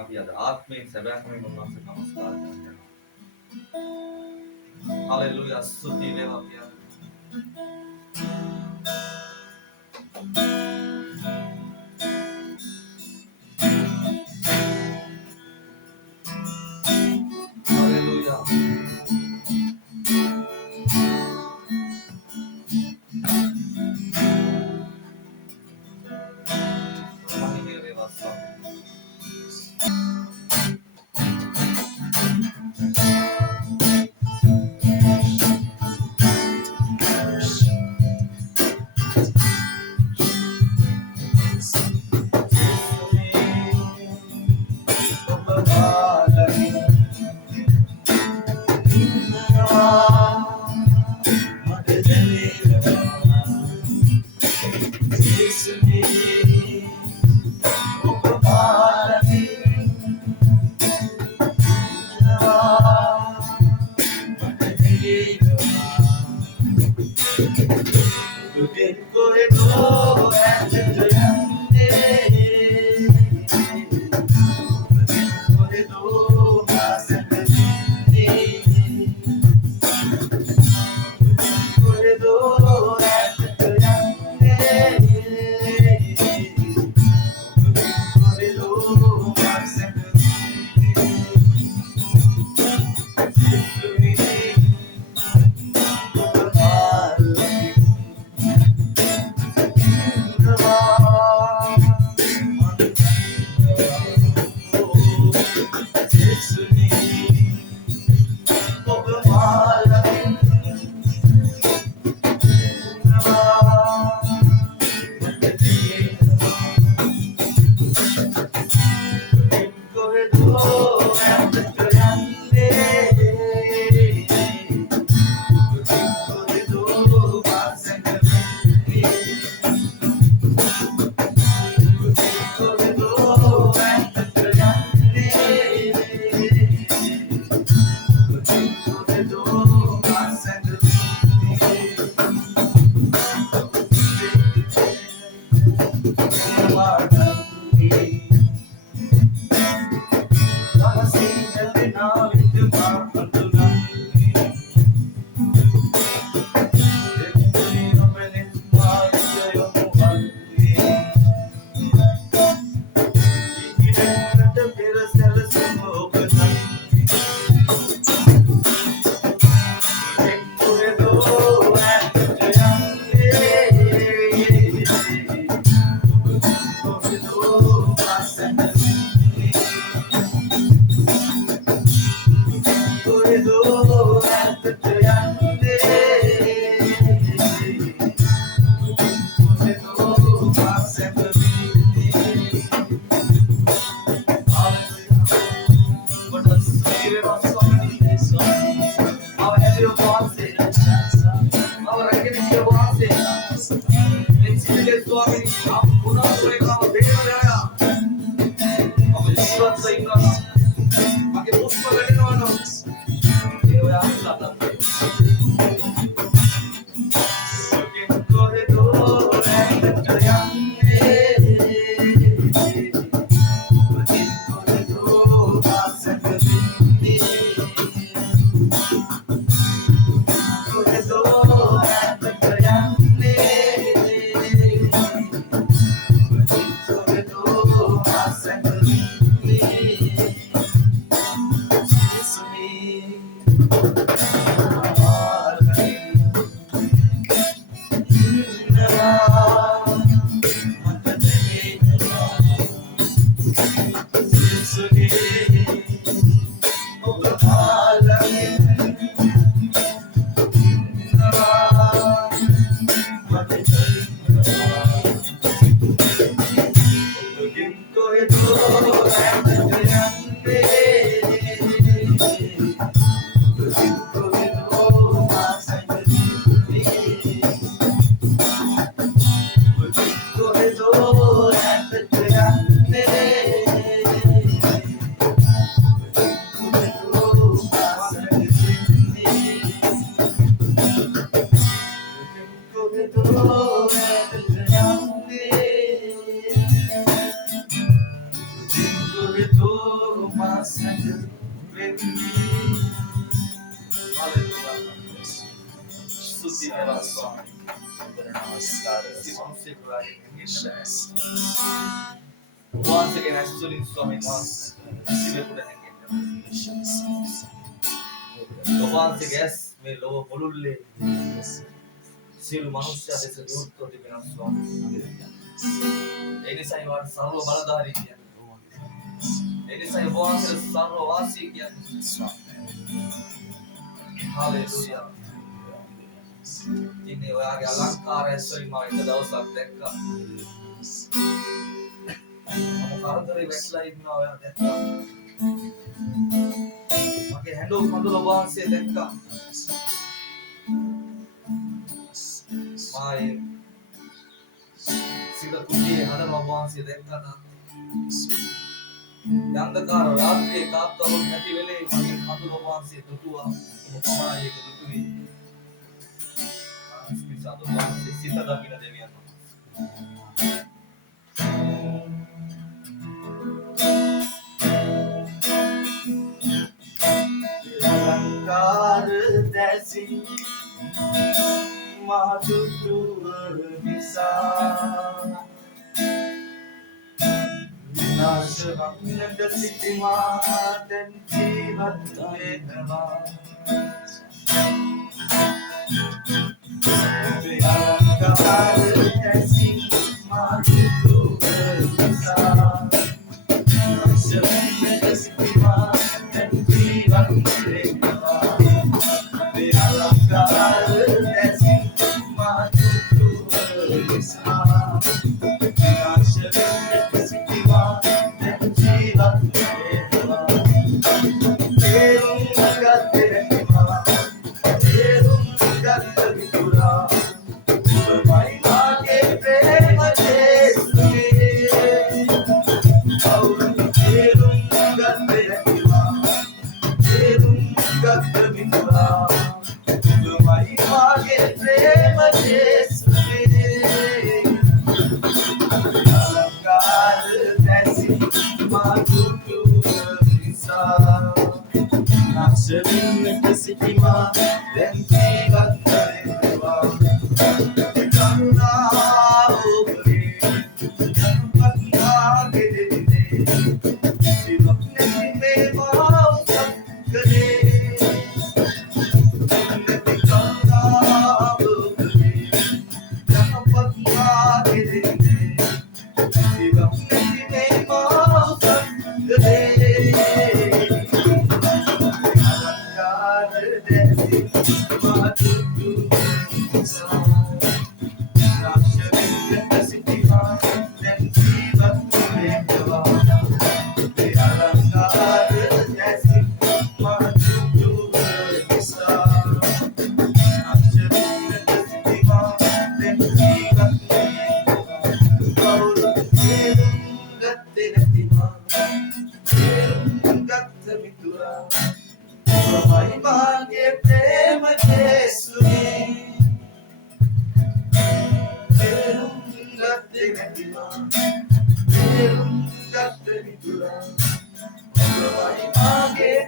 අපි අද ආත්මයෙන් සැබෑම උන්වහන්සේට නමස්කාර කරනවා. හලෙලූයා ස්තුති වේවා පියාණන්. හලෙලූයා. මහිමය වේවා ස්වාමී. स्तुति मेरा स्वामी नमस्कार मनुष्य को once again I stood in Swami once once again मैं लोग बोलूँले සියලු මනුෂ්‍යයන් දෙස විවෘතව තිබෙන ස්වාමී. ඒ නිසා ඒවට සර්ව බලධාරී කියන්නේ. ඒ නිසා ඒ වහන්සේ සර්ව වාසී කියන්නේ ස්වාමී. හalleluya. ඉන්නේ ඔයාගේ අලංකාරය සොයි මම එක දවසක් දැක්කා. මම කරදරේ වැටලා ඉන්නවා ඔයා දැක්කා. මගේ හැඬු කඳුල වහන්සේ දැක්කා. මායි සිත කුටියේ හදන වහන්සේ දැක්කා. යන්දකාර රාත්‍රියේ කාප්තවුන් නැති වෙලේ මගේ කඳුල වහන්සේ දුටුවා. මමයි ඒක දුටුවේ. ආස්මිසාදු වහන්සේ සිත දකින්න දෙවියන්. අලංකාර දැසි මාතුතුව නිසා විනාශ වන්නට සිටිමා දැන් ජීවත් වෙනවා. අලංකාර දැසි මාතුතුව නිසා විනාශ වන්නට සිටිමා දැන් ජීවත් වෙනවා. අලංකාර දැසි මාතුතුව නිසා විනාශ වන්නට සිටිමා දැන් ජීවත් වෙනවා. තේරුම් ගත්තේ තේරුම් ගත්ත විතුරා ඔබයි මාගේ ප්‍රේම ජේසුවේ. කවුරුත් තේරුම් ගත්තේ තේරුම් ගත්ත විතුරා ඔබයි මාගේ ප්‍රේම ජේසුවේ. අලංකාර දැසි මාතුතුව නිසා විනාශ වෙන්නට සිටිමා දැන් ජීවත් වෙනවා. කරුණාව ඔබේ ජනපත් මාගේ දෙවිනේ ජීවත් නැති මේ මෞසම් කලේ. කරුණාව ඔබේ ජනපත් මාගේ දෙවිනේ ජීවත් නැති මේ මෞසම් කලේ. අලංකාර දැසි මාතුතුව නිසා විනාශ වෙන්නට සිටිමා දැන් ජීවත් වෙනවා. අලංකාර දැසි මාතුතුව නිසා විනාශ වෙන්නට සිටිමා දැන් ජීවත් වෙනවා. කවුරුත් තේරුම් ගත්තේ නැතිමා තේරුම් ගත්ත මිතුරා ඔබයි මාගේ ප්‍රේම ජේසුවේ. තේරුම් ගත්තේ නැතිමා තේරුම් ගත්ත මිතුරා ඔබයි මාගේ